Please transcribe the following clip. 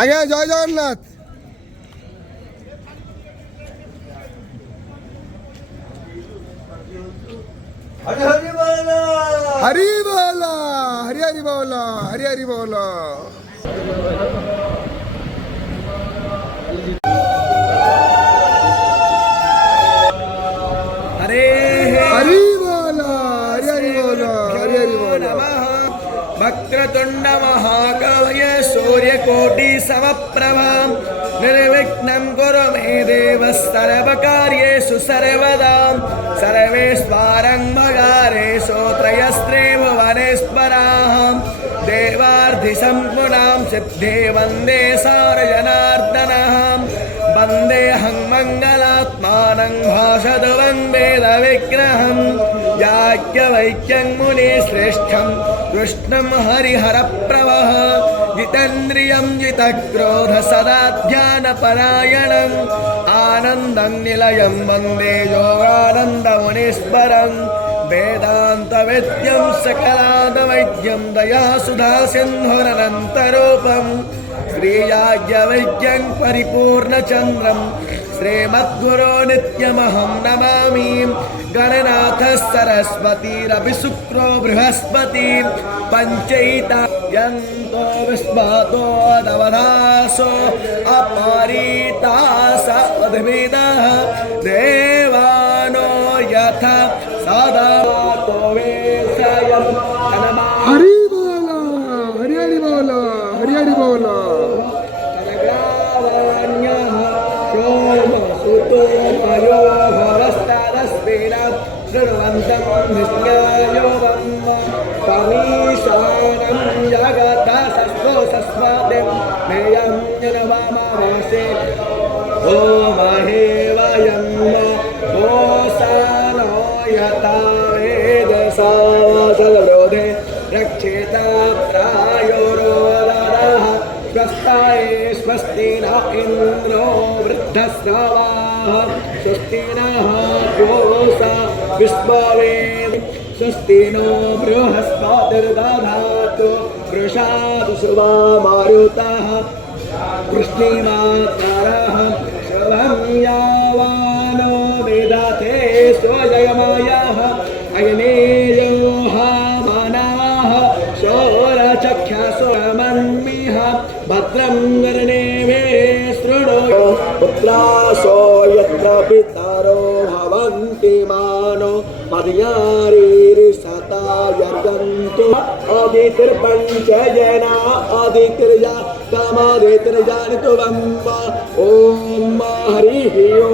আগে জয় জগন্নাথ। हरि हरि बोला, हरि बोला, हरि हरि बोला, हरि हरि बोला। हरे हरि बोला, हरि हरि बोला, हरि हरि बोला। वक्रतुंड महाकाय सूर्यकोटि समप्रभा निर्विघ्नं कुरु मे देव सर्वकार्येषु सर्वदा सर्वेश्वरं मगारेषु त्रयस्त्रे भुवनेश्वराः देवार्धिसं गुणां सिद्धे वन्दे सारजनार्दनः वन्देऽहं मङ्गलात्मानं भाषदवं वेदविग्रहं याज्ञवल्क्यं मुनिश्रेष्ठं कृष्णं हरिहरप्रभः जितेन्द्रियं जितक्रोध सदा ध्यानपरायणम् आनन्दं निलयं वन्दे योगानन्दमुनीश्वरं वेदान्तवेद्यं सकलादवैद्यं दयासुधासिन्धुरनन्तरूपं श्रीयाज्ञवल्क्यं परिपूर्णचन्द्रं श्रीमद्गुरो नित्यमहं नमामि गणनाथ सरस्वतीरपि शुक्रो बृहस्पति पञ्चैता यन्तो विस्मतो दवधासो अपरीतास अद्भिदः देवानो यथा सदा तो वेशयम् हरि बोला, हरि हरि बोला, हरि हरि बोला। सोमसुतो मयो भवस्तरस्तेन शृण्वन्तं निष्क्रियोऽवं तमीशानं जगतः सस्वसस्वादिं मेयं जनवामावासे ओ महे वयं गोसानो यथा वेदसावसलरोधे रक्षेता प्रायोरोदरः स्वस्ताय स्वस्ति न इन्द्रो वृद्धस्रवाः स्वस्ति नः पूषा विश्ववेद स्वस्ति नो बृहस्पतिर्दधातु वृषादु शुभमारुतः वृष्णिमातरः शुभं यावानो विदधे स्वजयमायः अग्नेयो हामनाः शोरचक्षसोमन्मिह भद्रं कर्णेभिः शृणु पुत्रासो यत्र पितरो भवन्ति मानो मदयारीरिषता यर्गन्तु अदितिर्पञ्चजना अदितिर्या कामादितिर्जानितु वम्म ॐ हरिः ॐ